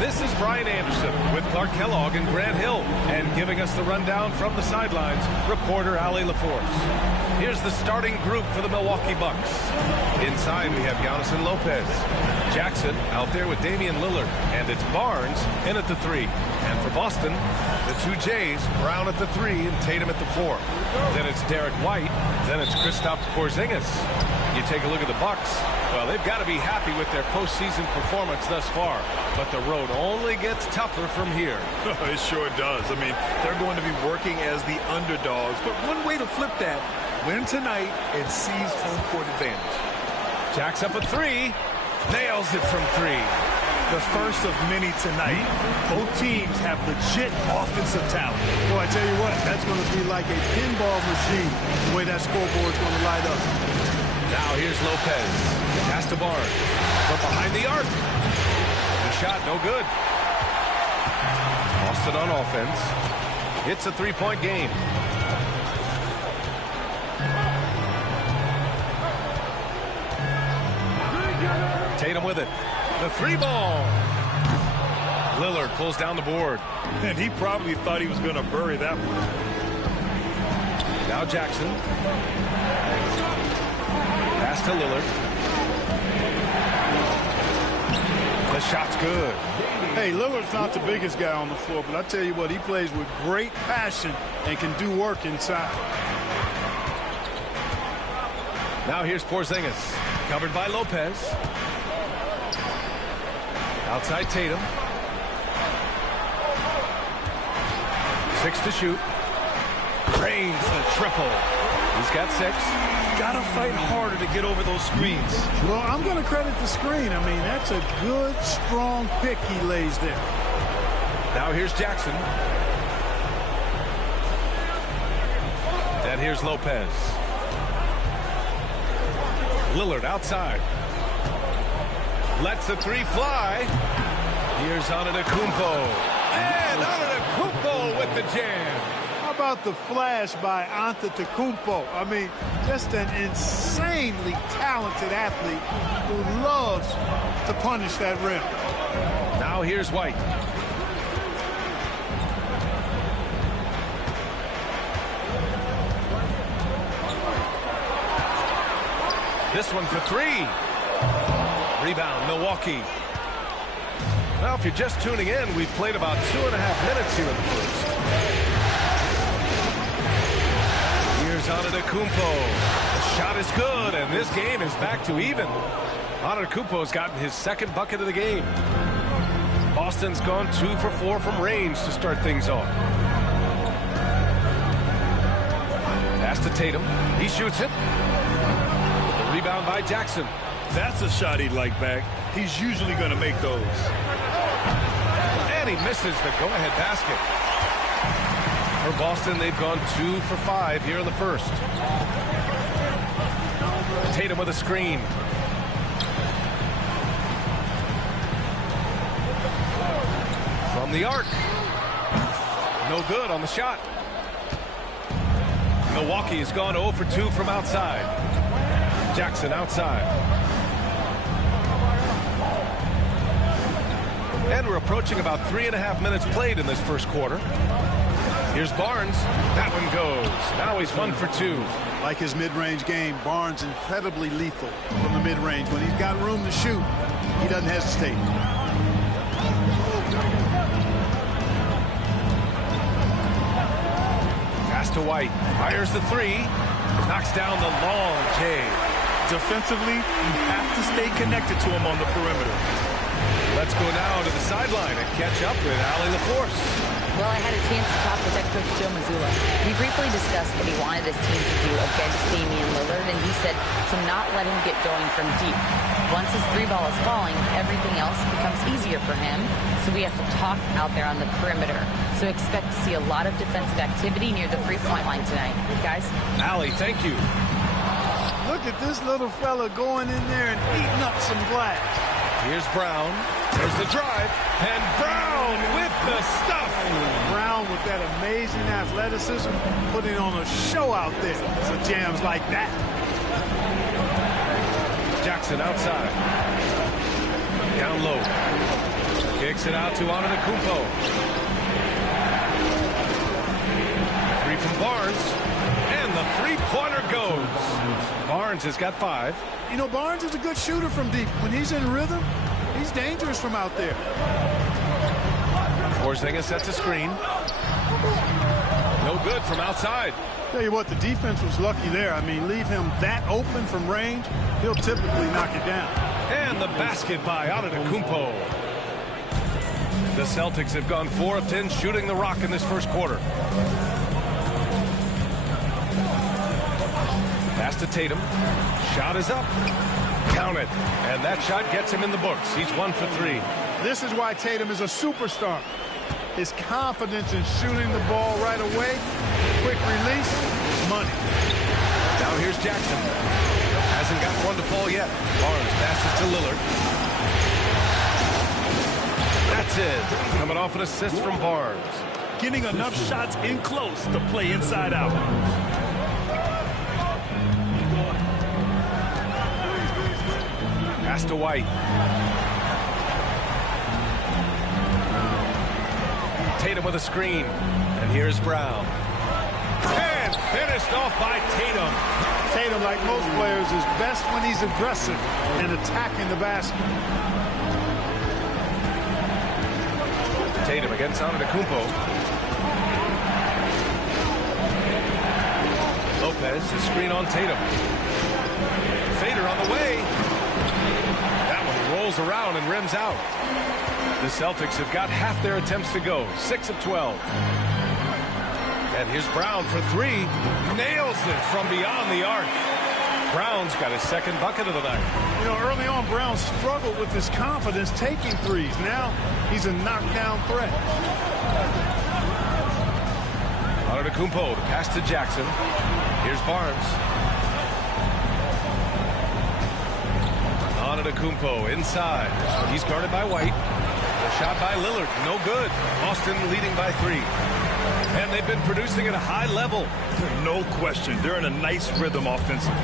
This is Brian Anderson with Clark Kellogg and Grant Hill. And giving us the rundown from the sidelines, reporter Allie LaForce. Here's the starting group for the Milwaukee Bucks. Inside, we have Giannis and Lopez. Jackson out there with Damian Lillard. And it's Barnes in at the 3. And for Boston, the 2 J's, Brown at the 3 and Tatum at the 4. Then it's Derek White. Then it's Kristaps Porzingis. You take a look at the Bucks. Well, they've got to be happy with their postseason performance thus far. But the road only gets tougher from here. It sure does. I mean, they're going to be working as the underdogs. But one way to flip that, win tonight and seize home court advantage. Jack's up a 3. Nails it from 3. The first of many tonight. Both teams have legit offensive talent. Boy, I tell you what, that's going to be like a pinball machine, the way that scoreboard's going to light up. Now here's Lopez. Pass to Barnes. From behind the arc. The shot, no good. Boston on offense. It's a 3-point game. Tatum with it. The 3 ball. Lillard pulls down the board. And he probably thought he was going to bury that one. Now Jackson. Pass to Lillard. The shot's good. Hey, Lillard's not the biggest guy on the floor, but I tell you what, he plays with great passion and can do work inside. Now here's Porzingis. Covered by Lopez. Outside Tatum. 6 to shoot. Drains the triple. He's got 6. Gotta fight harder to get over those screens. Well, I'm going to credit the screen. I mean, that's a good, strong pick he lays there. Now here's Jackson. And here's Lopez. Lillard outside. Lets the 3 fly. Here's Antetokounmpo. And Antetokounmpo with the jam. How about the flash by Antetokounmpo? I mean, just an insanely talented athlete who loves to punish that rim. Now here's White. This one for 3. Rebound, Milwaukee. Well, if you're just tuning in, we've played about 2.5 minutes here in the first. Here's Antetokounmpo. The shot is good, and this game is back to even. Antetokounmpo's gotten his 2nd bucket of the game. Boston's gone 2 for 4 from range to start things off. Pass to Tatum. He shoots it. The rebound by Jackson. That's a shot he'd like back. He's usually going to make those. And he misses the go-ahead basket. For Boston, they've gone 2 for 5 here in the first. Tatum with a screen. From the arc. No good on the shot. Milwaukee has gone 0 for 2 from outside. Jackson outside. And we're approaching about 3.5 minutes played in this first quarter. Here's Barnes. That one goes. Now he's 1 for 2. Like his mid-range game, Barnes incredibly lethal from the mid-range. When he's got room to shoot, he doesn't hesitate. Pass to White. Fires the 3. Knocks down the long J. Defensively, you have to stay connected to him on the perimeter. Let's go now to the sideline and catch up with Allie LaForce. Well, I had a chance to talk with head coach Joe Mazzulla. We briefly discussed what he wanted his team to do against Damian Lillard, and he said to not let him get going from deep. Once his 3 ball is falling, everything else becomes easier for him, so we have to talk out there on the perimeter. So expect to see a lot of defensive activity near the 3-point line tonight. Guys? Allie, thank you. Look at this little fella going in there and eating up some glass. Here's Brown. There's the drive. And Brown with the stuff. Brown with that amazing athleticism, putting on a show out there for jams like that. Jackson outside. Down low. Kicks it out to Antetokounmpo. Three from Barnes. And the three-pointer goes. Barnes has got 5. You know, Barnes is a good shooter from deep. When he's in rhythm, he's dangerous from out there. Porzingis sets a screen. No good from outside. Tell you what, the defense was lucky there. I mean, leave him that open from range, he'll typically knock it down. And the basket by Antetokounmpo. The Celtics have gone 4 of 10 shooting the rock in this first quarter. Pass to Tatum. Shot is up. Count it. And that shot gets him in the books. He's 1 for 3. This is why Tatum is a superstar. His confidence in shooting the ball right away. Quick release. Money. Now here's Jackson. Hasn't got one to fall yet. Barnes passes to Lillard. That's it. Coming off an assist from Barnes. Getting enough shots in close to play inside out. Pass to White. Tatum with a screen. And here's Brown. And finished off by Tatum. Tatum, like most players, is best when he's aggressive and attacking the basket. Tatum against Antetokounmpo. Lopez, the screen on Tatum. Fader on the way. That one rolls around and rims out. The Celtics have got half their attempts to go. 6 of 12. And here's Brown for 3. Nails it from beyond the arc. Brown's got his second bucket of the night. You know, early on, Brown struggled with his confidence taking threes. Now he's a knockdown threat. Antetokounmpo to pass to Jackson. Here's Barnes. Antetokounmpo inside. He's guarded by White. The shot by Lillard, no good. Boston leading by 3. And they've been producing at a high level. No question. They're in a nice rhythm offensively.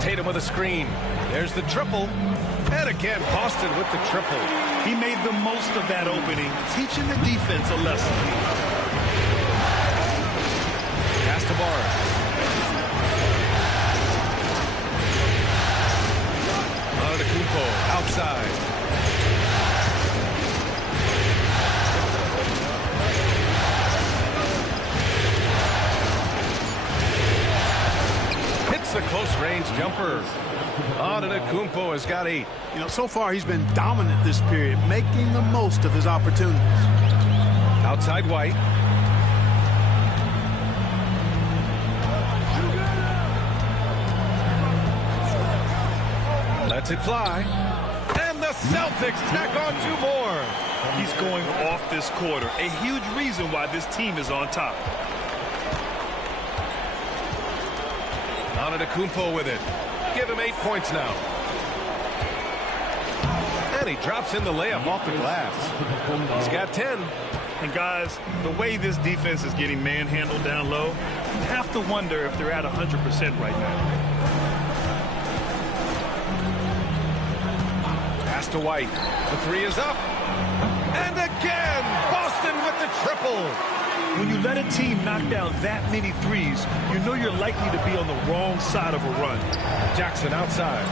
Tatum with a screen. There's the triple. And again, Boston with the triple. He made the most of that opening, teaching the defense a lesson. Pass to Barnes. Antetokounmpo outside. Hits the close-range jumper. Antetokounmpo has got 8. You know, so far he's been dominant this period, making the most of his opportunities. Outside White. Lets it fly. And the Celtics tack on 2 more. He's going off this quarter. A huge reason why this team is on top. Antetokounmpo with it. Give him 8 points now. And he drops in the layup off the glass. He's got 10. And guys, the way this defense is getting manhandled down low, you have to wonder if they're at 100% right now. Pass to White. The 3 is up. And again, Boston with the triple. When you let a team knock down that many threes, you know you're likely to be on the wrong side of a run. Jackson outside.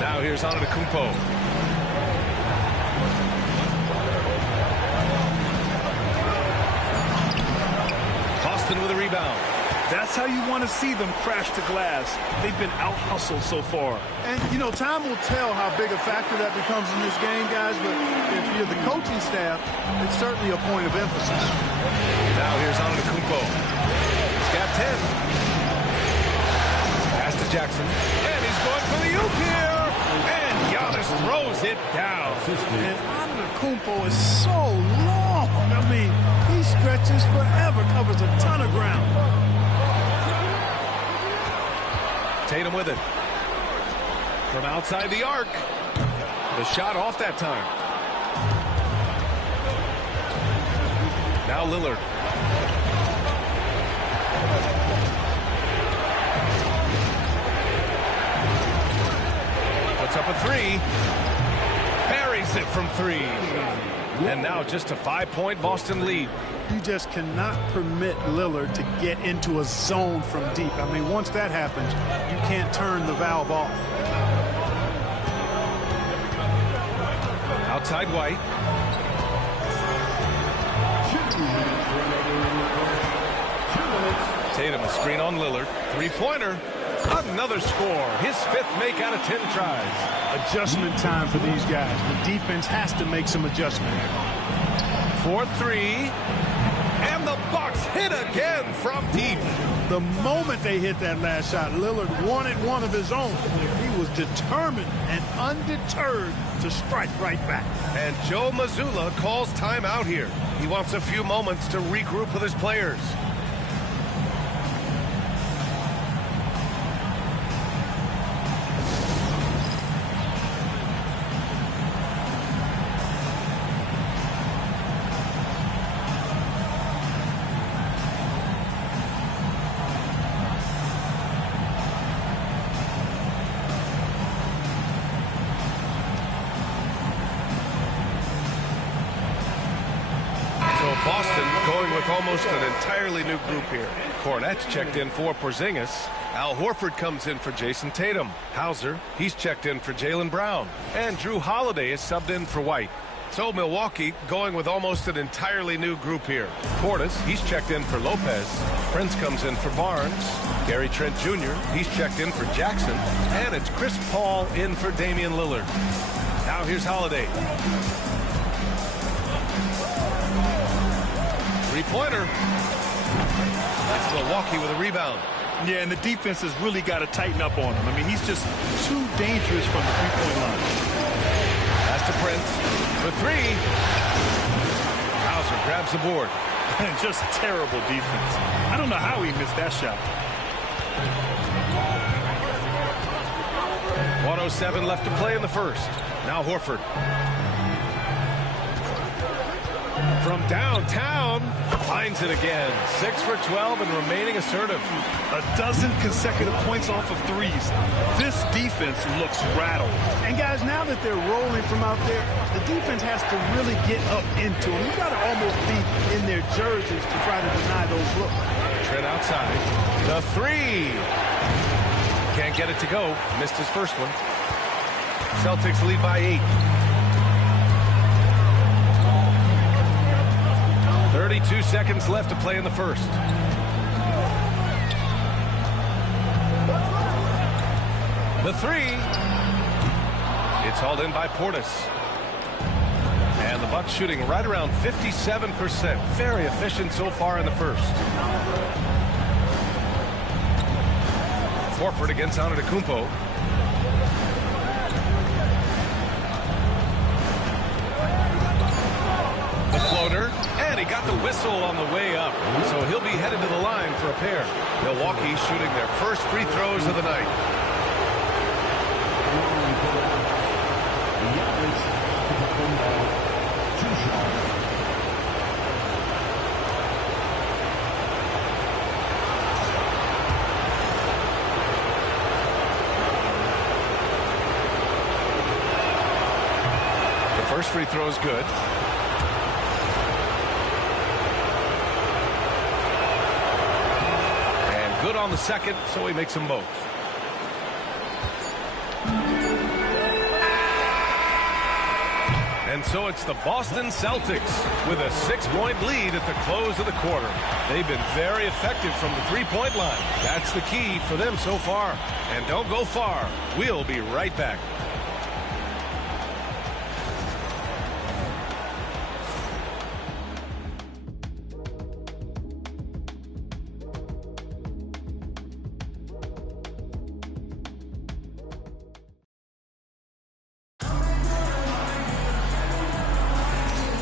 Now here's Antetokounmpo. Boston with a rebound. That's how you want to see them crash the glass. They've been out-hustled so far. And, you know, time will tell how big a factor that becomes in this game, guys, but if you're the coaching staff, it's certainly a point of emphasis. Now here's Antetokounmpo. He's got 10. Pass to Jackson. And he's going for the oop here. And Giannis throws it down. And Antetokounmpo is so long. I mean, he stretches forever, covers a ton of ground. Tatum with it. From outside the arc. The shot off that time. Now Lillard. puts up a three. Buries it from three. And now just a 5-point Boston lead. You just cannot permit Lillard to get into a zone from deep. I mean, once that happens, you can't turn the valve off. Outside White. Tatum, a screen on Lillard. Three-pointer. Another score. His 5th make out of 10 tries. Adjustment time for these guys. The defense has to make some adjustment. 4-3. And the Bucks hit again from deep. The moment they hit that last shot, Lillard wanted one of his own. He was determined and undeterred to strike right back. And Joe Mazzulla calls timeout here. He wants a few moments to regroup with his players. Boston going with almost an entirely new group here. Cornette's checked in for Porzingis. Al Horford comes in for Jason Tatum. Hauser, he's checked in for Jaylen Brown. And Drew Holiday is subbed in for White. So Milwaukee going with almost an entirely new group here. Portis, he's checked in for Lopez. Prince comes in for Barnes. Gary Trent Jr., he's checked in for Jackson. And it's Chris Paul in for Damian Lillard. Now here's Holiday. Three-pointer. That's Milwaukee with a rebound. Yeah, and the defense has really got to tighten up on him. I mean, he's just too dangerous from the three-point line. Pass to Prince for three. Hauser grabs the board. And just terrible defense. I don't know how he missed that shot. 1:07 left to play in the first. Now Horford. From downtown, finds it again. 6 for 12 and remaining assertive. A dozen consecutive points off of threes. This defense looks rattled. And guys, now that they're rolling from out there, the defense has to really get up into them. You got to almost be in their jerseys to try to deny those looks. Trent outside. The three. Can't get it to go. Missed his first one. Celtics lead by 8. 32 seconds left to play in the first. The three. It's hauled in by Portis. And the Bucks shooting right around 57%. Very efficient so far in the first. Horford against Antetokounmpo. The floater. And he got the whistle on the way up. So he'll be headed to the line for a pair. Milwaukee shooting their first free throws of the night. The first free throw is good. Good on the second, so he makes them both. And so it's the Boston Celtics with a 6-point lead at the close of the quarter. They've been very effective from the three-point line. That's the key for them so far. And don't go far. We'll be right back.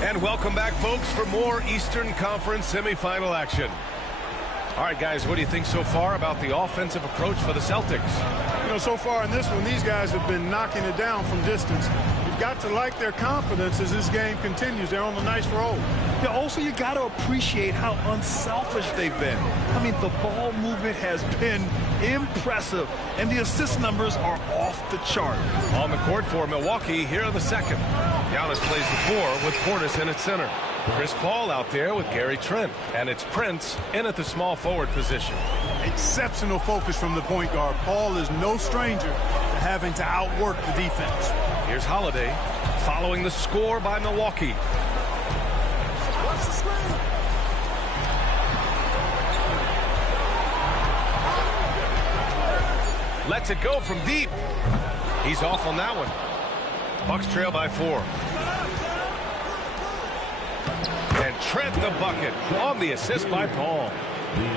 And welcome back, folks, for more Eastern Conference semifinal action. All right, guys, what do you think so far about the offensive approach for the Celtics? You know, so far in this one, these guys have been knocking it down from distance. You've got to like their confidence as this game continues. They're on a nice roll. Yeah, also, you got to appreciate how unselfish they've been. I mean, the ball movement has been impressive, and the assist numbers are off the chart. On the court for Milwaukee here in the second. Giannis plays the 4 with Portis in at center. Chris Paul out there with Gary Trent. And it's Prince in at the small forward position. Exceptional focus from the point guard. Paul is no stranger to having to outwork the defense. Here's Holiday following the score by Milwaukee. Watch the screen. Lets it go from deep. He's off on that one. Bucks trail by 4. And Trent the bucket on the assist by Paul.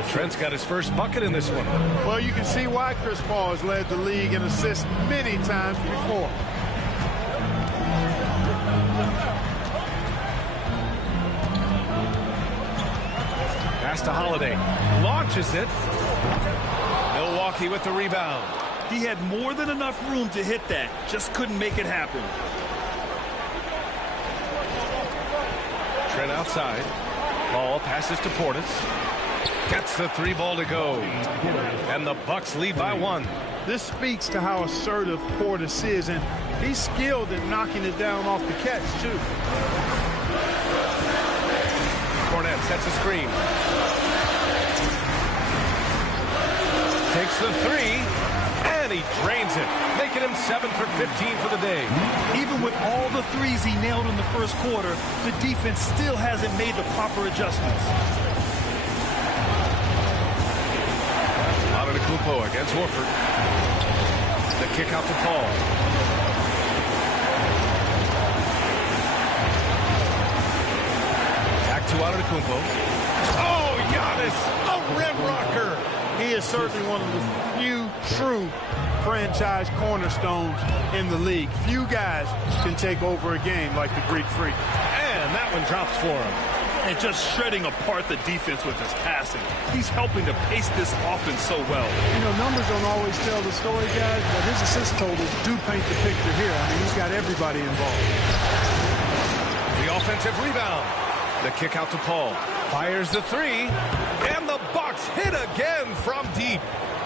Trent's got his first bucket in this one. Well, you can see why Chris Paul has led the league in assists many times before. Pass to Holiday. Launches it. Milwaukee with the rebound. He had more than enough room to hit that. Just couldn't make it happen. Trent outside. Paul passes to Portis. Gets the 3 ball to go. And the Bucks lead by 1. This speaks to how assertive Portis is, and he's skilled at knocking it down off the catch, too. Cornet sets a screen. Takes the 3, and he drains it, making him 7 for 15 for the day. Even with all the threes he nailed in the first quarter, the defense still hasn't made the proper adjustments. Antetokounmpo against Horford. The kick out to Paul. Back to Antetokounmpo. Oh, Giannis, a rim rocker. He is certainly one of the few true franchise cornerstones in the league. Few guys can take over a game like the Greek Freak. And that one drops for him. And just shredding apart the defense with his passing. He's helping to pace this offense so well. You know, numbers don't always tell the story, guys, but his assist totals do paint the picture here. I mean, he's got everybody involved. The offensive rebound. The kick out to Paul. Fires the 3. And the Bucks hit again from deep.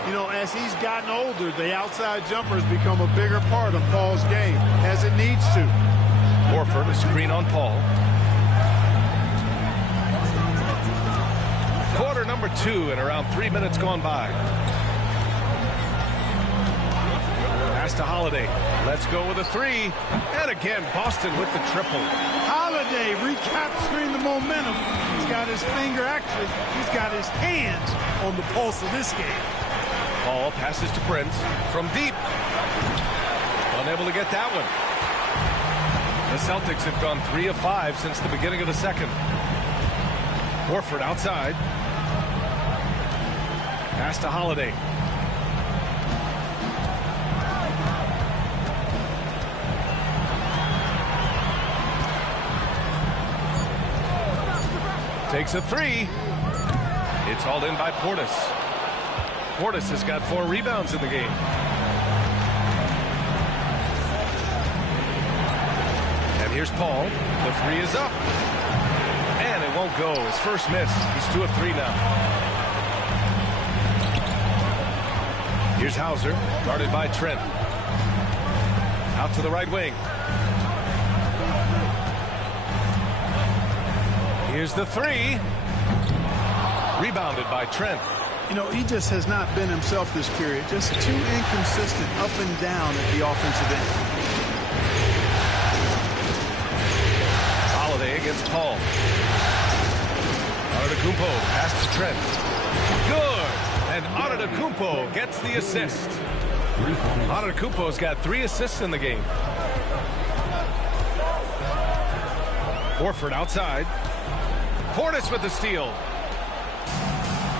You know, as he's gotten older, the outside jumper has become a bigger part of Paul's game, as it needs to. Horford, a screen on Paul. Quarter number 2 and around 3 minutes gone by. Pass to Holiday. Let's go with a 3. And again, Boston with the triple. Holiday recapturing the momentum. He's got his finger, actually, he's got his hands on the pulse of this game. Paul passes to Prince from deep. Unable to get that one. The Celtics have gone 3 of 5 since the beginning of the second. Horford outside. Pass to Holiday. Takes a 3. It's hauled in by Portis. Portis has got 4 rebounds in the game. And here's Paul. The 3 is up. And it won't go. His first miss. He's 2 of 3 now. Here's Hauser, guarded by Trent. Out to the right wing. Here's the 3. Rebounded by Trent. You know, he just has not been himself this period. Just too inconsistent up and down at the offensive end. Holiday against Paul. Antetokounmpo pass to Trent. Good. And Antetokounmpo gets the assist. Antetokounmpo's got 3 assists in the game. Horford outside. Portis with the steal.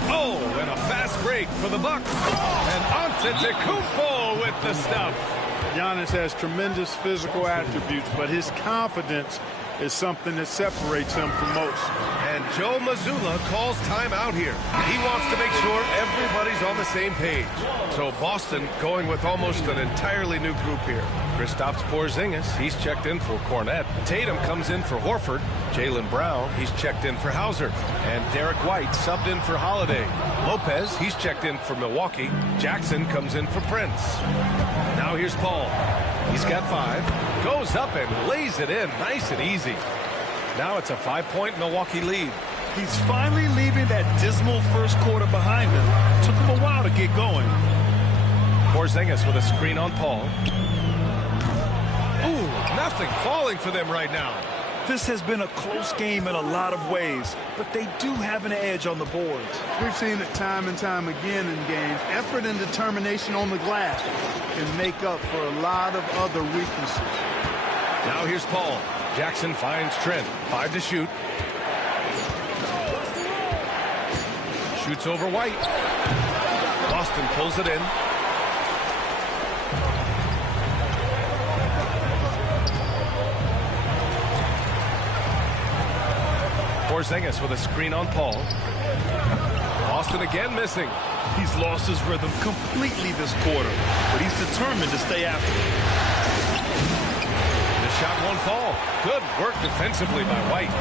Oh, and a fast break for the Bucks. And Antetokounmpo with the stuff. Giannis has tremendous physical attributes, but his confidence is something that separates him from most. And Joe Mazzulla calls timeout here. He wants to make sure everybody's on the same page. So Boston going with almost an entirely new group here. Kristaps Porzingis, he's checked in for Cornet. Tatum comes in for Horford. Jaylen Brown, he's checked in for Hauser. And Derek White subbed in for Holiday. Lopez, he's checked in for Milwaukee. Jackson comes in for Prince. Now Now here's Paul. He's got 5. Goes up and lays it in. Nice and easy. Now it's a 5-point Milwaukee lead. He's finally leaving that dismal first quarter behind him. Took him a while to get going. Porzingis with a screen on Paul. Ooh, nothing falling for them right now. This has been a close game in a lot of ways, but they do have an edge on the boards. We've seen it time and time again in games. Effort and determination on the glass can make up for a lot of other weaknesses. Now here's Paul. Jackson finds Trent. 5 to shoot. Shoots over White. Boston pulls it in. Porzingis with a screen on Paul. Boston again missing. He's lost his rhythm completely this quarter, but he's determined to stay after it. The shot won't fall. Good work defensively by White.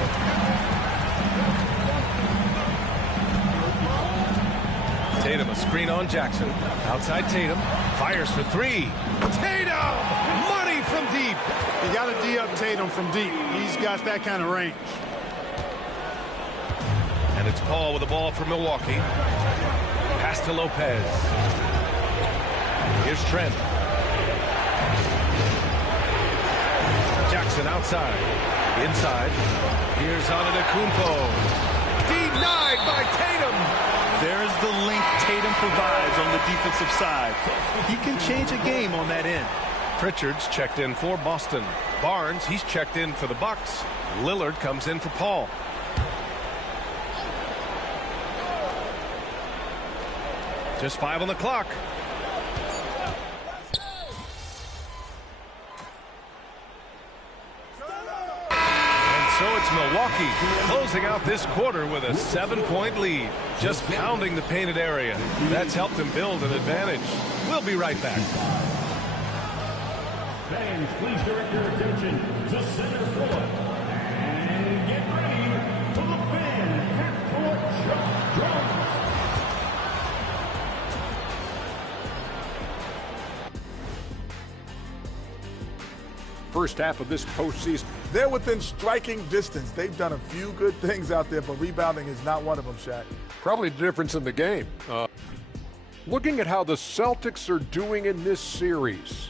Tatum a screen on Jackson. Outside Tatum. Fires for 3. Tatum! Money from deep. You got to D-up Tatum from deep. He's got that kind of range. And it's Paul with the ball for Milwaukee. Pass to Lopez. Here's Trent. Jackson outside. Inside. Here's Antetokounmpo. Denied by Tatum. There's the length Tatum provides on the defensive side. He can change a game on that end. Pritchard's checked in for Boston. Barnes, he's checked in for the Bucks. Lillard comes in for Paul. Just 5 on the clock. And so it's Milwaukee closing out this quarter with a 7-point lead. Just pounding the painted area. That's helped them build an advantage. We'll be right back. Fans, please direct your attention to center court. And get ready for the fan half-court shot drums. First half of this postseason. They're within striking distance. They've done a few good things out there, but rebounding is not one of them, Shaq. Probably the difference in the game. Looking at how the Celtics are doing in this series.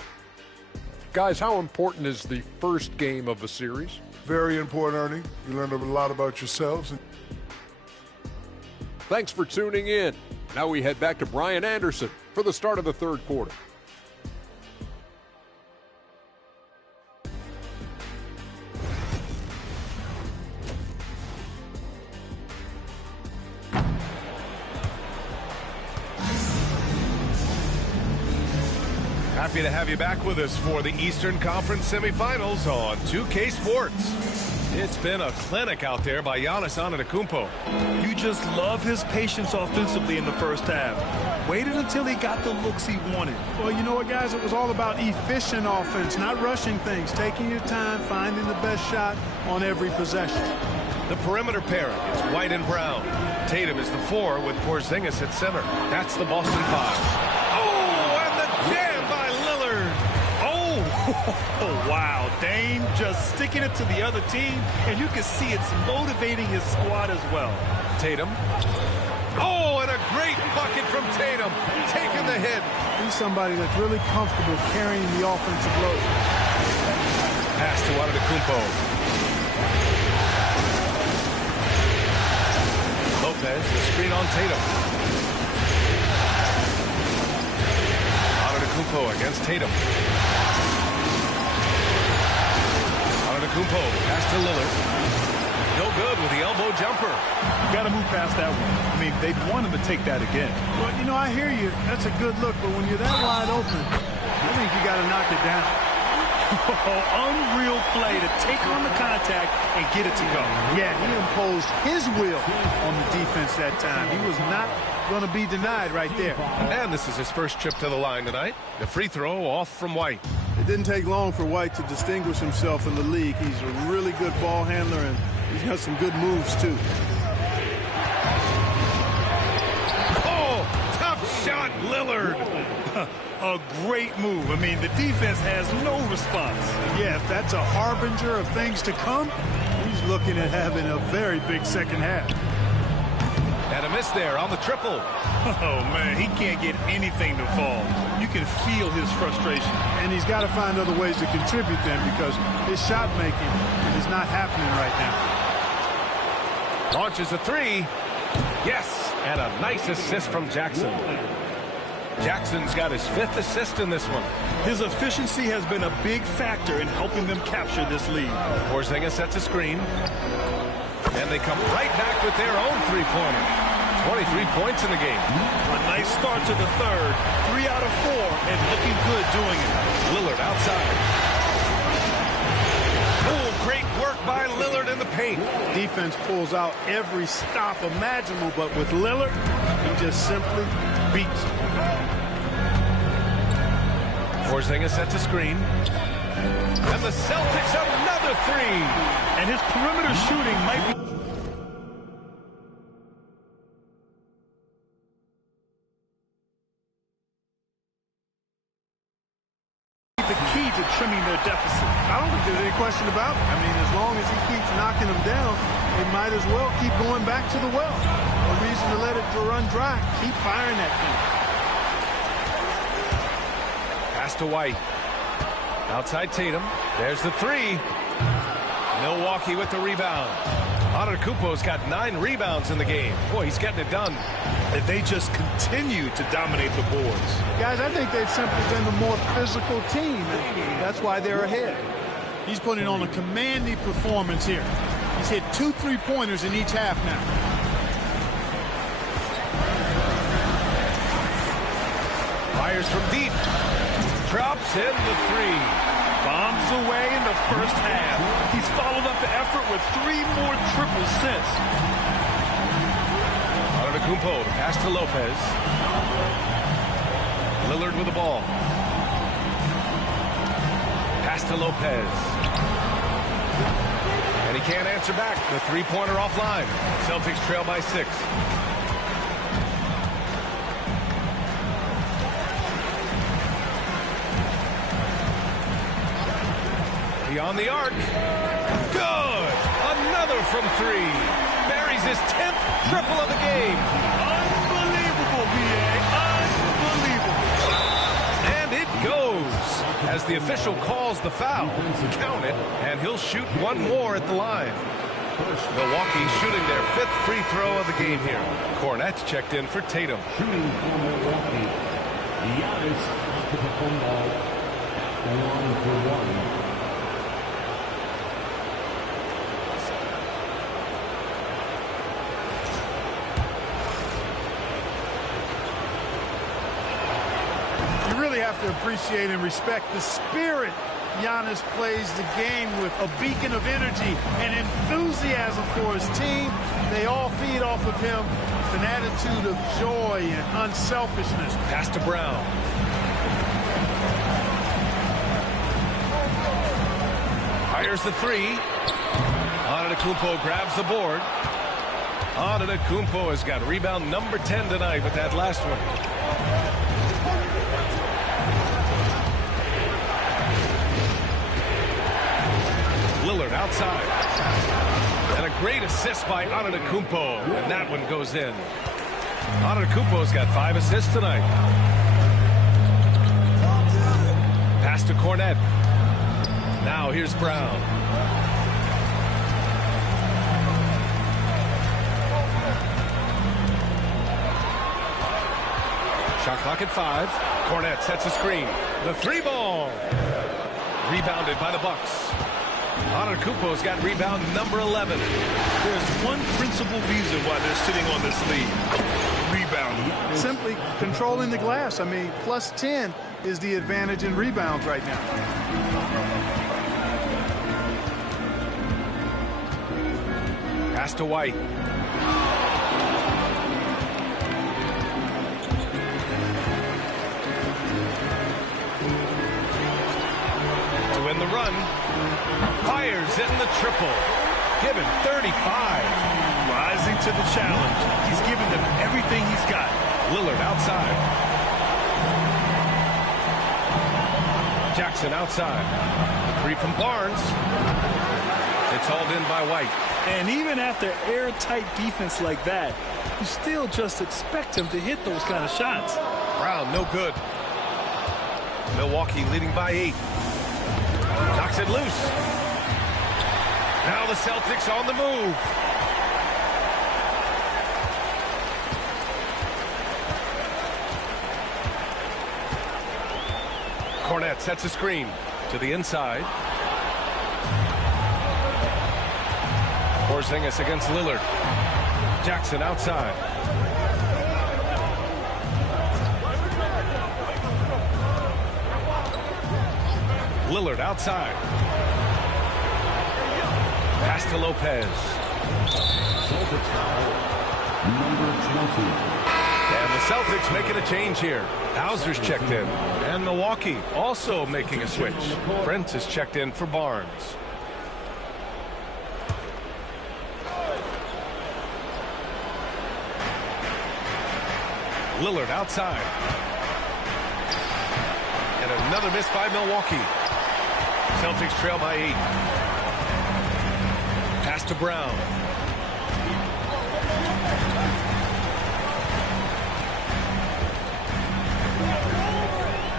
Guys, how important is the first game of the series? Very important, Ernie. You learned a lot about yourselves. Thanks for tuning in. Now we head back to Brian Anderson for the start of the third quarter. Happy to have you back with us for the Eastern Conference semifinals on 2K Sports. It's been a clinic out there by Giannis Antetokounmpo. You just love his patience offensively in the first half. Waited until he got the looks he wanted. Well, you know what, guys? It was all about efficient offense, not rushing things, taking your time, finding the best shot on every possession. The perimeter pairing is White and Brown. Tatum is the 4 with Porzingis at center. That's the Boston 5. Oh, wow. Dame just sticking it to the other team, and you can see it's motivating his squad as well. Tatum. Oh, and a great bucket from Tatum. Taking the hit. He's somebody that's really comfortable carrying the offensive load. Pass to Antetokounmpo. Lopez, the screen on Tatum. Antetokounmpo against Tatum. Antetokounmpo, pass to Lillard. No good with the elbow jumper. Got to move past that one. I mean, they'd want him to take that again. Well, you know, I hear you. That's a good look, but when you're that wide open, I think you got to knock it down. Unreal play to take on the contact and get it to go. Yeah, he imposed his will on the defense that time. He was not going to be denied right there. And this is his first trip to the line tonight. The free throw off from White. It didn't take long for White to distinguish himself in the league. He's a really good ball handler, and he's got some good moves, too. Oh, tough shot, Lillard. A great move. I mean, the defense has no response. Yeah, if that's a harbinger of things to come, he's looking at having a very big second half. And a miss there on the triple. Oh, man, he can't get anything to fall. You can feel his frustration. And he's got to find other ways to contribute then, because his shot making is not happening right now. Launches a three. Yes, and a nice assist from Jackson. Jackson's got his 5th assist in this one. His efficiency has been a big factor in helping them capture this lead. Porzingis sets a screen. And they come right back with their own three-pointer. 23 points in the game. A nice start to the third. 3 out of 4, and looking good doing it. Lillard outside. Oh, great work by Lillard in the paint. Defense pulls out every stop imaginable, but with Lillard, he just simply beats him. Porzingis sets a screen. And the Celtics another three. And his perimeter shooting might be the key to trimming their deficit. I don't think there's any question about it. I mean, as long as he keeps knocking them down, they might as well keep going back to the well. No reason to let it run dry. Keep firing that thing. Pass to White. Outside Tatum. There's the three. Milwaukee with the rebound. Antetokounmpo's got 9 rebounds in the game. Boy, he's getting it done. If they just continue to dominate the boards. Guys, I think they've simply been the more physical team, and that's why they're ahead. He's putting on a commanding performance here. He's hit 2 3-pointers in each half now. Fires from deep. Drops in the three. Bombs away in the first half. He's followed up the effort with 3 more triples since. Antetokounmpo, pass to Lopez. Lillard with the ball. Pass to Lopez. And he can't answer back. The three-pointer offline. Celtics trail by 6. On the arc. Good. Another from 3. Buries his 10th triple of the game. Unbelievable, B.A. Unbelievable. And it goes. As the official calls the foul. Count it, and he'll shoot 1 more at the line. Milwaukee shooting their 5th free throw of the game here. Cornette's checked in for Tatum. Shooting for Milwaukee. Giannis Antetokounmpo. The line for 1. Have to appreciate and respect the spirit Giannis plays the game with, a beacon of energy and enthusiasm for his team. They all feed off of him with an attitude of joy and unselfishness. Pass to Brown. Fires the three. Antetokounmpo grabs the board. Antetokounmpo has got rebound number 10 tonight with that last one. Lillard outside. And a great assist by Antetokounmpo. And that one goes in. Antetokounmpo's got 5 assists tonight. Pass to Cornette. Now here's Brown. Shot clock at 5. Cornette sets a screen. The 3-ball. Rebounded by the Bucks. Antetokounmpo's got rebound number 11. There's one principal reason why they're sitting on this lead. Rebounding. Simply controlling the glass. I mean, plus 10 is the advantage in rebounds right now. Pass to White. To win the run. Fires in the triple. Given 35. Rising to the challenge. He's given them everything he's got. Lillard outside. Jackson outside. The three from Barnes. It's hauled in by White. And even after airtight defense like that, you still just expect him to hit those kind of shots. Brown, no good. Milwaukee leading by 8. Knocks it loose. Now the Celtics on the move. Cornette sets a screen to the inside. Porzingis against Lillard. Jackson outside. Lillard outside. Pass to Lopez. And the Celtics making a change here. Hauser's checked in. And Milwaukee also making a switch. Prince is checked in for Barnes. Lillard outside. And another miss by Milwaukee. Celtics trail by 8. Pass to Brown.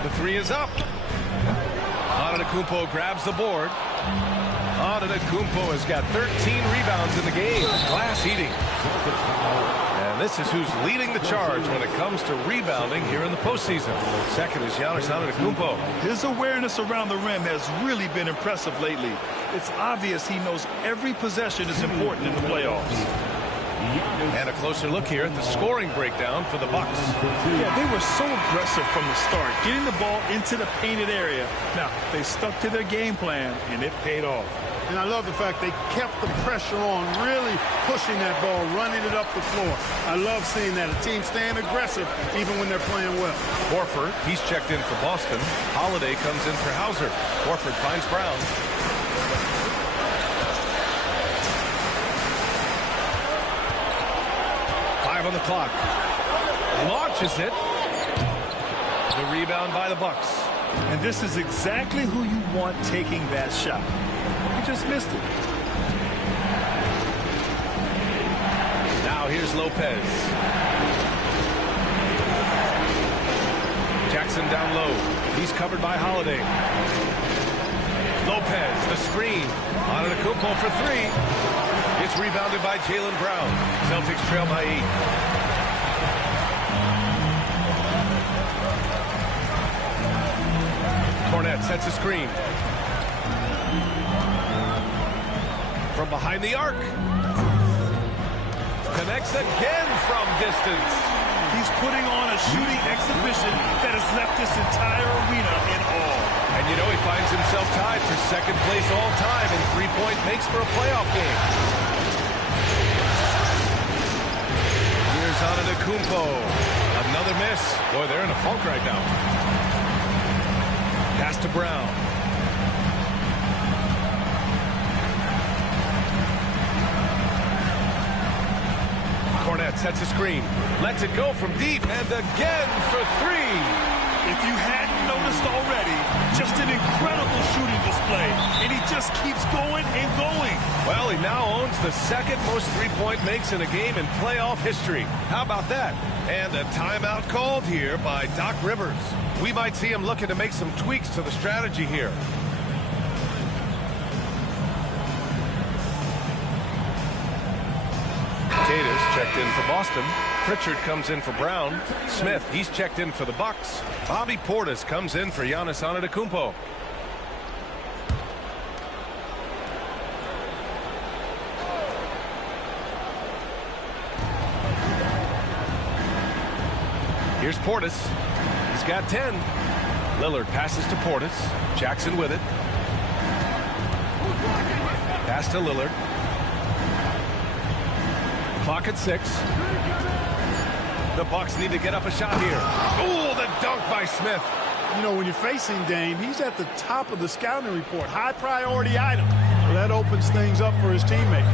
The three is up. Antetokounmpo grabs the board. Antetokounmpo has got 13 rebounds in the game. Glass eating. And this is who's leading the charge when it comes to rebounding here in the postseason. Second is Giannis Antetokounmpo. His awareness around the rim has really been impressive lately. It's obvious he knows every possession is important in the playoffs. And a closer look here at the scoring breakdown for the Bucks. Yeah, they were so aggressive from the start, getting the ball into the painted area. Now, they stuck to their game plan, and it paid off. And I love the fact they kept the pressure on, really pushing that ball, running it up the floor. I love seeing that. A team staying aggressive even when they're playing well. Horford, he's checked in for Boston. Holiday comes in for Hauser. Horford finds Brown. On the clock. Launches it. The rebound by the Bucks. And this is exactly who you want taking that shot. He just missed it. Now here's Lopez. Jackson down low. He's covered by Holiday. Lopez, the screen. Antetokounmpo for 3. It's rebounded by Jaylen Brown. Celtics trail by 8. Cornette sets a screen. From behind the arc. Connects again from distance. He's putting on a shooting exhibition that has left this entire arena in awe. And you know he finds himself tied for second place all time in three-point makes for a playoff game. Here's Antetokounmpo. Another miss. Boy, they're in a funk right now. Pass to Brown. Cornette sets a screen. Lets it go from deep. And again for 3. If you hadn't noticed already, just an incredible shooting display. And he just keeps going and going. Well, he now owns the second most three-point makes in a game in playoff history. How about that? And a timeout called here by Doc Rivers. We might see him looking to make some tweaks to the strategy here. Cadiz checked in for Boston. Pritchard comes in for Brown. Smith, he's checked in for the Bucks. Bobby Portis comes in for Giannis Antetokounmpo. Here's Portis. He's got 10. Lillard passes to Portis. Jackson with it. Pass to Lillard. Clock at 6. The Bucks need to get up a shot here. Oh, the dunk by Smith. You know, when you're facing Dame, he's at the top of the scouting report. High priority item. So that opens things up for his teammates.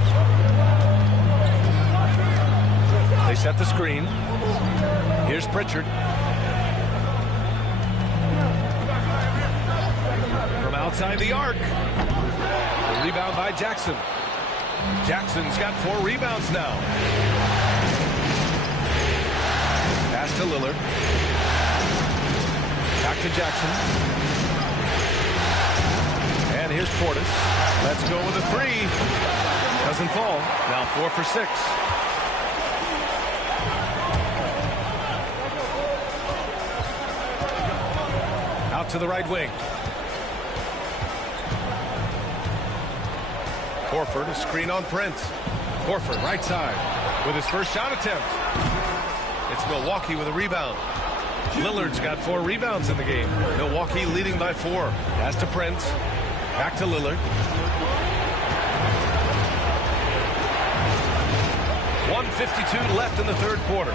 They set the screen. Here's Pritchard. Outside the arc. The rebound by Jackson. Jackson's got 4 rebounds now. Pass to Lillard. Back to Jackson. And here's Portis. Let's go with a 3. Doesn't fall. Now 4 for 6. Out to the right wing. Horford, a screen on Prince. Horford, right side, with his first shot attempt. It's Milwaukee with a rebound. Lillard's got 4 rebounds in the game. Milwaukee leading by 4. Pass to Prince. Back to Lillard. 1:52 left in the third quarter.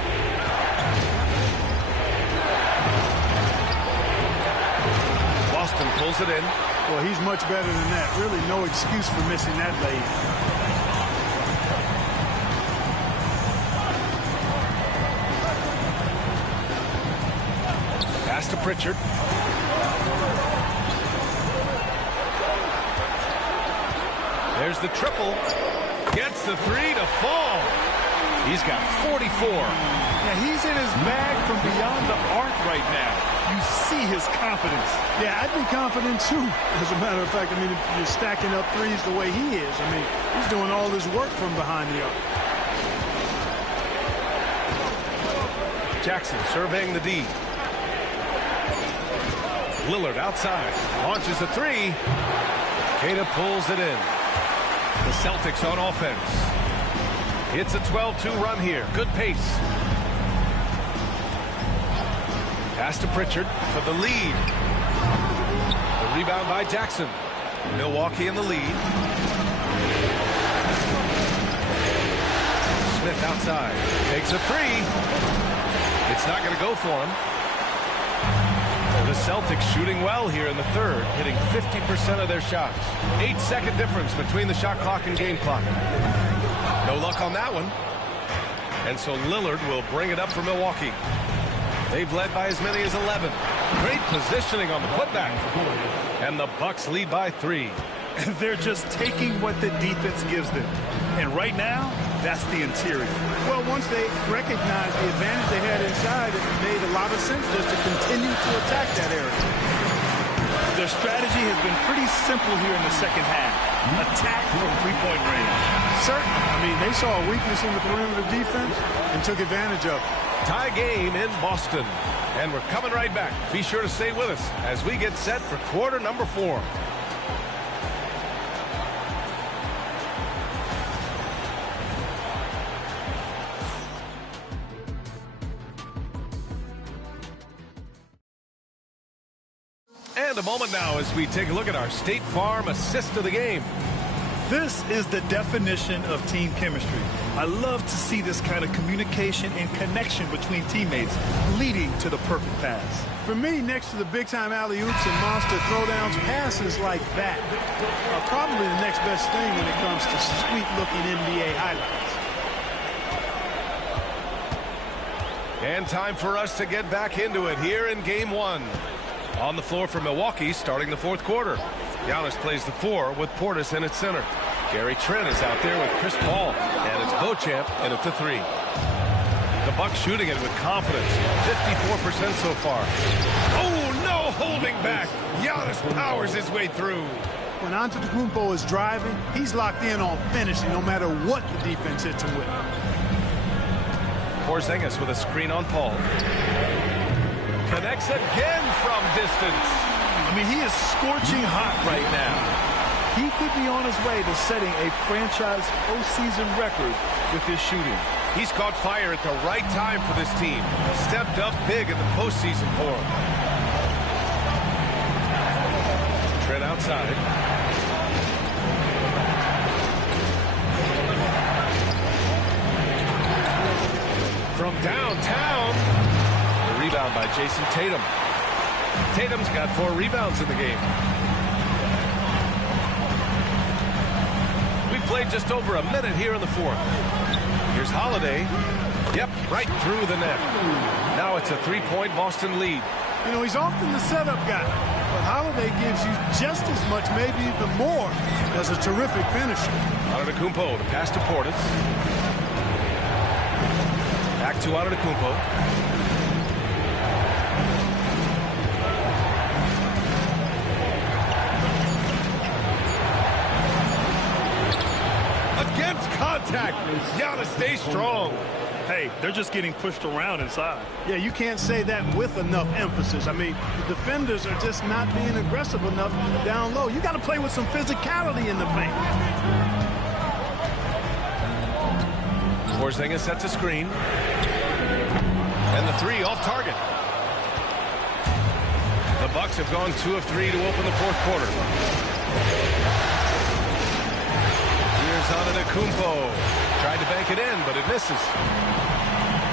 Boston pulls it in. Well, he's much better than that. Really no excuse for missing that lead. Pass to Pritchard. There's the triple. Gets the 3 to fall. He's got 44. Yeah, he's in his bag from beyond the arc right now. You see his confidence. Yeah, I'd be confident too. As a matter of fact, I mean, if you're stacking up threes the way he is, I mean, he's doing all this work from behind the arc. Jackson surveying the D. Lillard outside. Launches a 3. Queta pulls it in. The Celtics on offense. It's a 12-2 run here. Good pace. Pass to Pritchard for the lead. The rebound by Jackson. Milwaukee in the lead. Smith outside. Takes a 3. It's not going to go for him. The Celtics shooting well here in the third, hitting 50% of their shots. 8-second difference between the shot clock and game clock. No luck on that one. And so Lillard will bring it up for Milwaukee. They've led by as many as 11. Great positioning on the putback. And the Bucks lead by 3. They're just taking what the defense gives them. And right now, that's the interior. Well, once they recognized the advantage they had inside, it made a lot of sense just to continue to attack that area. Their strategy has been pretty simple here in the second half. Attack from three-point range. Certainly. I mean, they saw a weakness in the perimeter defense and took advantage of it. Tie game in Boston. And we're coming right back. Be sure to stay with us as we get set for quarter number 4. And a moment now as we take a look at our State Farm assist of the game. This is the definition of team chemistry. I love to see this kind of communication and connection between teammates leading to the perfect pass. For me, next to the big-time alley-oops and monster throwdowns, passes like that are probably the next best thing when it comes to sweet-looking NBA highlights. And time for us to get back into it here in Game 1. On the floor for Milwaukee starting the fourth quarter. Giannis plays the 4 with Portis in its center. Gary Trent is out there with Chris Paul. And it's Beauchamp in at the 3. The Bucks shooting it with confidence. 54% so far. Oh, no holding back. Giannis powers his way through. When Antetokounmpo is driving, he's locked in on finishing no matter what the defense hits him with. Porzingis with a screen on Paul. Connects again from distance. I mean, he is scorching hot right now. He could be on his way to setting a franchise postseason record with his shooting. He's caught fire at the right time for this team. Stepped up big in the postseason for him. Trent outside. From downtown. Rebound by Jason Tatum. Tatum's got 4 rebounds in the game. We played just over a minute here in the fourth. Here's Holiday. Yep, right through the net. Now it's a 3-point Boston lead. You know, he's often the setup guy. but Holiday gives you just as much, maybe even more, as a terrific finisher. Antetokounmpo, the pass to Portis. Back to Antetokounmpo. Against contact. Giannis stays strong. Hey, they're just getting pushed around inside. Yeah, you can't say that with enough emphasis. I mean, the defenders are just not being aggressive enough down low. You got to play with some physicality in the paint. Porzingis sets a screen. And the three off target. The Bucks have gone 2 of 3 to open the fourth quarter. Here's Antetokounmpo. Tried to bank it in, but it misses.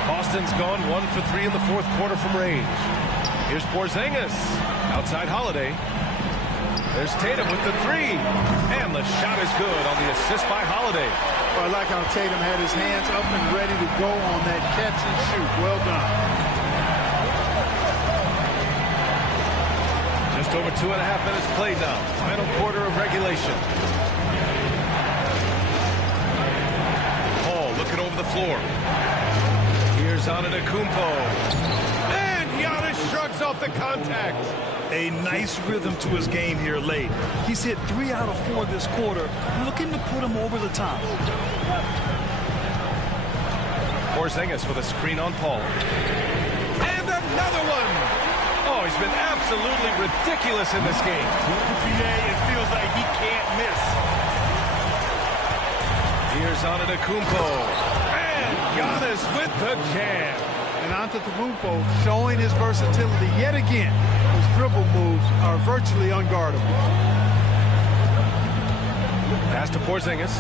Boston's gone 1 for 3 in the fourth quarter from range. Here's Porzingis. Outside Holiday. There's Tatum with the three. And the shot is good on the assist by Holiday. Well, I like how Tatum had his hands up and ready to go on that catch and shoot. Well done. Just over 2.5 minutes played now. Final quarter of regulation. Paul looking over the floor. Here's Antetokounmpo. And Giannis shrugs off the contact. A nice rhythm to his game here late. He's hit 3 out of 4 this quarter, looking to put him over the top. Porzingis with a screen on Paul. And another one! Oh, he's been absolutely ridiculous in this game. It feels like he can't miss. Here's Antetokounmpo. And Giannis with the jam. And Antetokounmpo showing his versatility yet again. His dribble moves are virtually unguardable. Pass to Porzingis.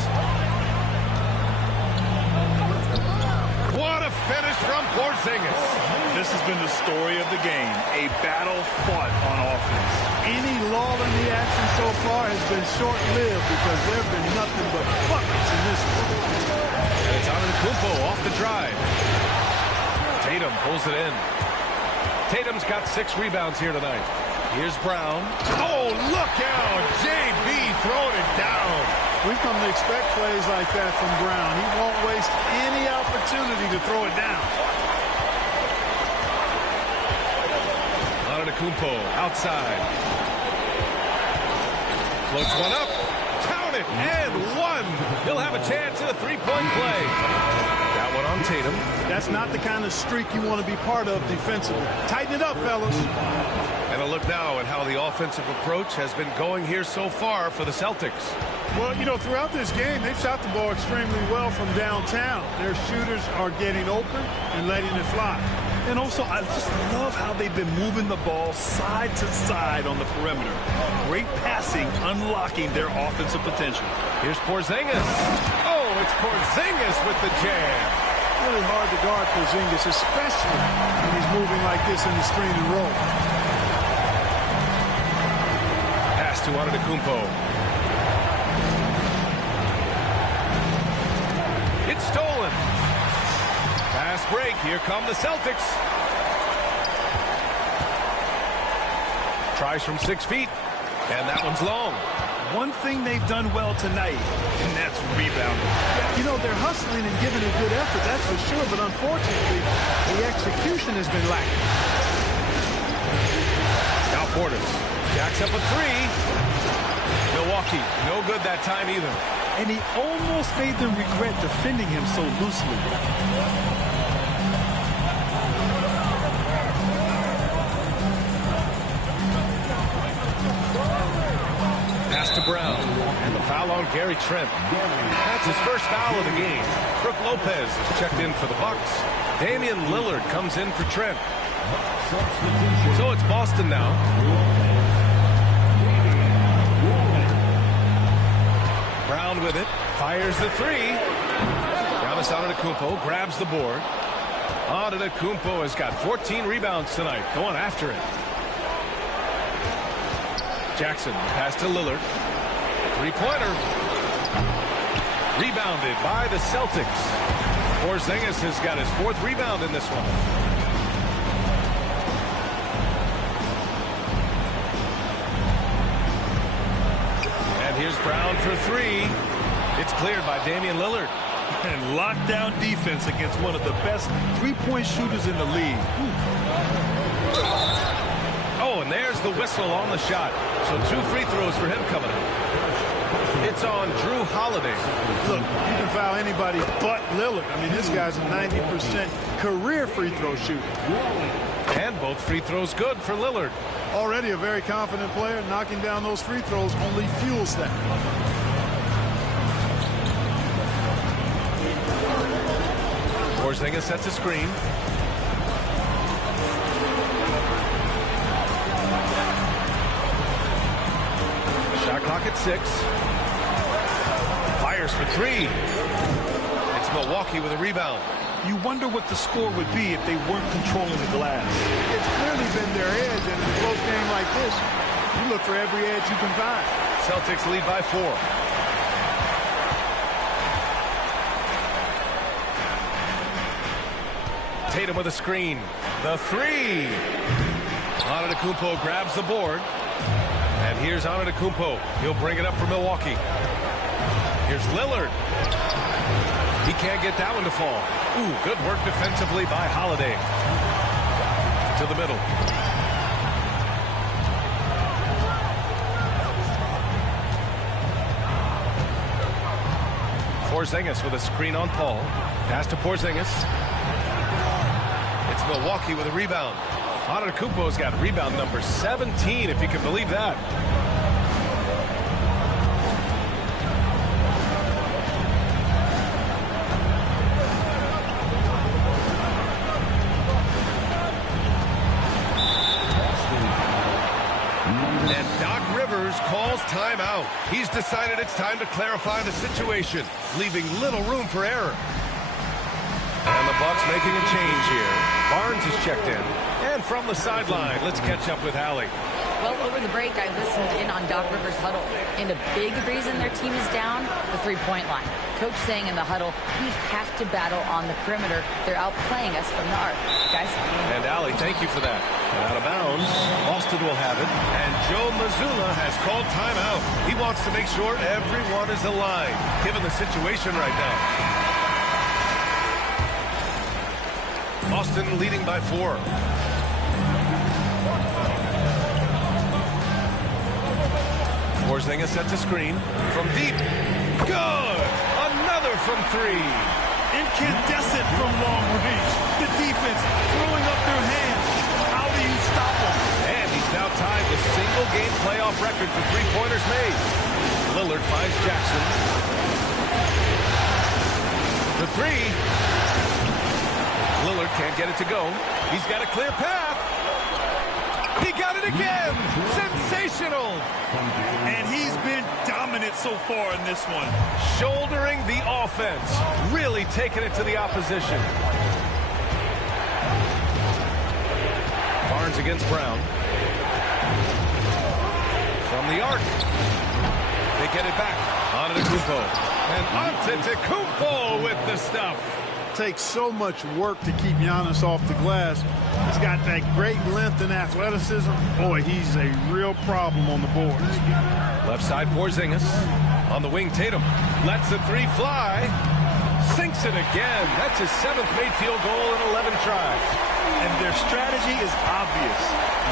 What a finish from Porzingis. This has been the story of the game. A battle fought on offense. Any lull in the action so far has been short-lived because there have been nothing but buckets in this one. And it's Antetokounmpo off the drive. Tatum pulls it in. Tatum's got 6 rebounds here tonight. Here's Brown. Oh, look out! JB throwing it down. We've come to expect plays like that from Brown. He won't waste any opportunity to throw it down. Antetokounmpo outside. Floats one up. Count it. And one. He'll have a chance at a three-point play. That one on Tatum. That's not the kind of streak you want to be part of defensively. Tighten it up, fellas. And a look now at how the offensive approach has been going here so far for the Celtics. Well, you know, throughout this game, they've shot the ball extremely well from downtown. Their shooters are getting open and letting it fly. And also, I just love how they've been moving the ball side to side on the perimeter. Great passing, unlocking their offensive potential. Here's Porzingis. Oh, it's Porzingis with the jam. Really hard to guard Porzingis, especially when he's moving like this in the screen and roll. Pass to Antetokounmpo. It's stolen. Fast break. Here come the Celtics. Tries from 6 feet. And that one's long. One thing they've done well tonight, and that's rebounding. You know, they're hustling and giving a good effort, that's for sure. But unfortunately, the execution has been lacking. Now Portis. Jacks up a 3. Milwaukee, no good that time either. And he almost made them regret defending him so loosely. Pass to Brown. And the foul on Gary Trent. That's his first foul of the game. Brook Lopez is checked in for the Bucks. Damian Lillard comes in for Trent. So it's Boston now. Brown with it. Fires the 3. Giannis Antetokounmpo grabs the board. Antetokounmpo has got 14 rebounds tonight. Going after it. Jackson, pass to Lillard. Three-pointer. Rebounded by the Celtics. Porzingis has got his 4th rebound in this one. Brown for three. It's cleared by Damian Lillard. And lockdown defense against one of the best three-point shooters in the league. Oh, and there's the whistle on the shot. So 2 free throws for him coming up. It's on Drew Holiday. Look, you can foul anybody but Lillard. I mean, this guy's a 90% career free throw shooter. And both free throws good for Lillard. Already a very confident player. Knocking down those free throws only fuels that. Porzingis sets a screen. Shot clock at 6. Fires for 3. It's Milwaukee with a rebound. You wonder what the score would be if they weren't controlling the glass. It's clearly been their edge, and in a close game like this, you look for every edge you can find. Celtics lead by 4. Tatum with a screen. The 3. Antetokounmpo grabs the board. And here's Antetokounmpo. He'll bring it up for Milwaukee. Here's Lillard. He can't get that one to fall. Ooh, good work defensively by Holiday. To the middle. Porzingis with a screen on Paul. Pass to Porzingis. It's Milwaukee with a rebound. Antetokounmpo's got rebound number 17, if you can believe that. And Doc Rivers calls timeout. He's decided it's time to clarify the situation, leaving little room for error. And the Bucks making a change here. Barnes is checked in. And from the sideline, let's catch up with Allie. Well, over the break, I listened in on Doc Rivers' huddle. And a big reason their team is down, the three-point line. Coach saying in the huddle, we have to battle on the perimeter. They're outplaying us from the arc. Guys? And Allie, thank you for that. And out of bounds, Boston will have it. And Joe Mazzulla has called timeout. He wants to make sure everyone is aligned, given the situation right now. Boston leading by 4. Porzingis sets a screen from deep. Good! Another from 3. Incandescent from long range. The defense throwing up their hands. How do you stop them? And he's now tied the single-game playoff record for three-pointers made. Lillard finds Jackson. The 3. Lillard can't get it to go. He's got a clear path. He got it again. Sensational. And he's been dominant so far in this one. Shouldering the offense. Really taking it to the opposition. Barnes against Brown. From the arc. They get it back. Antetokounmpo. And Antetokounmpo with the stuff. Takes so much work to keep Giannis off the glass. He's got that great length and athleticism. Boy, he's a real problem on the boards. Left side Porzingis. On the wing, Tatum lets the 3 fly. Sinks it again. That's his 7th made field goal in 11 tries. And their strategy is obvious.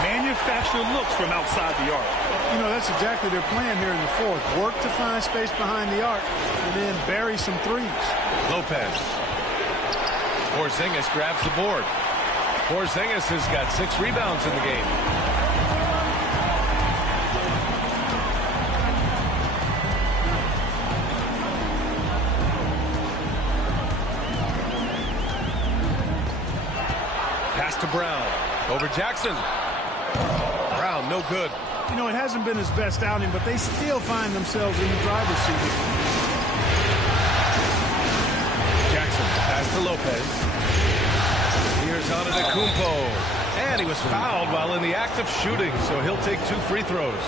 Manufacture looks from outside the arc. You know, that's exactly their plan here in the 4th. Work to find space behind the arc and then bury some 3s. Lopez. Porzingis grabs the board. Porzingis has got 6 rebounds in the game. Pass to Brown. Over Jackson. Brown, no good. You know, it hasn't been his best outing, but they still find themselves in the driver's seat. Jackson, pass to Lopez. Here's Antetokounmpo. And he was fouled while in the act of shooting, so he'll take 2 free throws.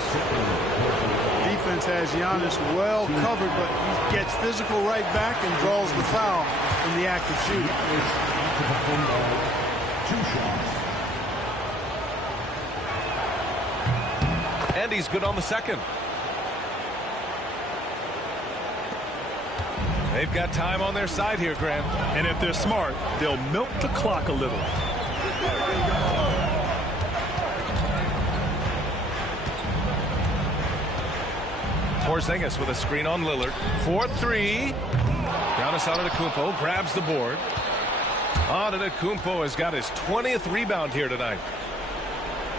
Defense has Giannis well covered, but he gets physical right back and draws the foul in the act of shooting. 2 shots. And he's good on the second. They've got time on their side here, Grant. And if they're smart, they'll milk the clock a little. Porzingis with a screen on Lillard. 4-3. Giannis Antetokounmpo grabs the board. Antetokounmpo has got his 20th rebound here tonight.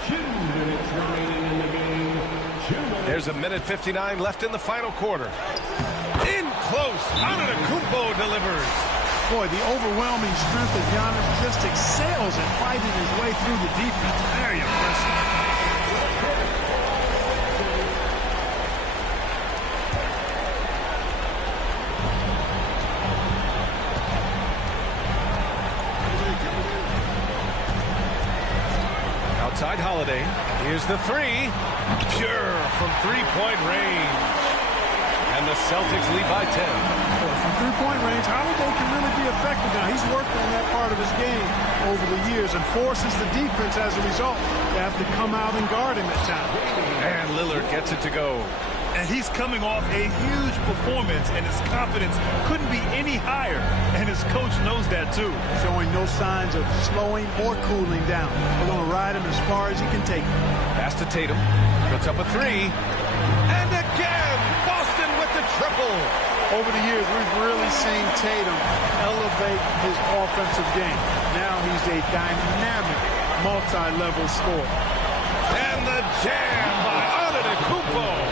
2 minutes remaining in the game. There's a minute 59 left in the final quarter. In close. Antetokounmpo delivers. Boy, the overwhelming strength of Giannis just excels at fighting his way through the defense. Very impressive. Outside Holiday. Here's the three. Pure from three-point range. And the Celtics lead by 10. From three-point range, Holiday can really be effective now. He's worked on that part of his game over the years and forces the defense as a result. They have to come out and guard him at times. And Lillard gets it to go. And he's coming off a huge performance, and his confidence couldn't be any higher. And his coach knows that, too. Showing no signs of slowing or cooling down. We're going to ride him as far as he can take him. Pass to Tatum. Puts up a three. And again, Boston with the triple. Over the years, we've really seen Tatum elevate his offensive game. Now he's a dynamic, multi-level scorer. And the jam by Antetokounmpo.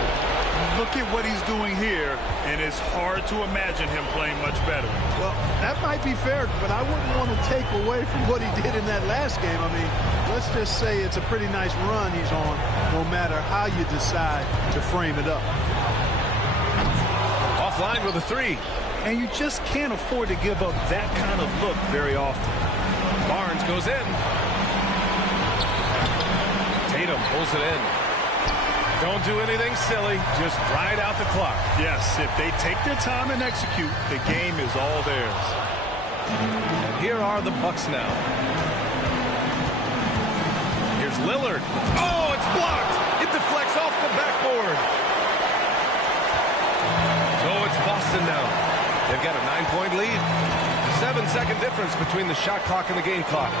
Look at what he's doing here, and it's hard to imagine him playing much better. Well, that might be fair, but I wouldn't want to take away from what he did in that last game. I mean, let's just say it's a pretty nice run he's on, no matter how you decide to frame it up. Offline with a three. And you just can't afford to give up that kind of look very often. Barnes goes in. Tatum pulls it in. Don't do anything silly. Just ride out the clock. Yes, if they take their time and execute, the game is all theirs. And here are the Bucks now. Here's Lillard. Oh, it's blocked. It deflects off the backboard. So it's Boston now. They've got a 9-point lead. 7-second difference between the shot clock and the game clock.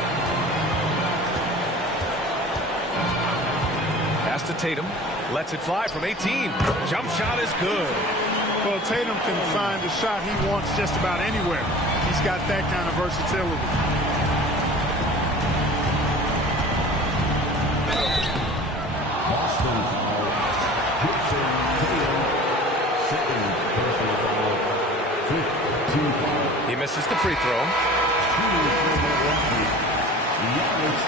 Pass to Tatum. Lets it fly from 18. Jump shot is good. Well, Tatum can find the shot he wants just about anywhere. He's got that kind of versatility. Boston foul. Gibson, Tatum, second personal foul. 15 foul. He misses the free throw. 2 for Milwaukee. Giannis.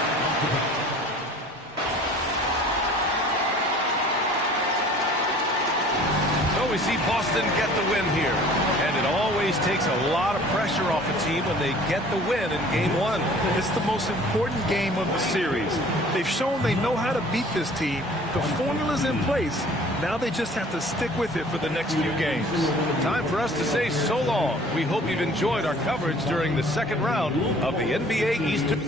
We see Boston get the win here. And it always takes a lot of pressure off a team when they get the win in Game 1. It's the most important game of the series. They've shown they know how to beat this team. The formula's in place. Now they just have to stick with it for the next few games. Time for us to say so long. We hope you've enjoyed our coverage during the second round of the NBA Eastern.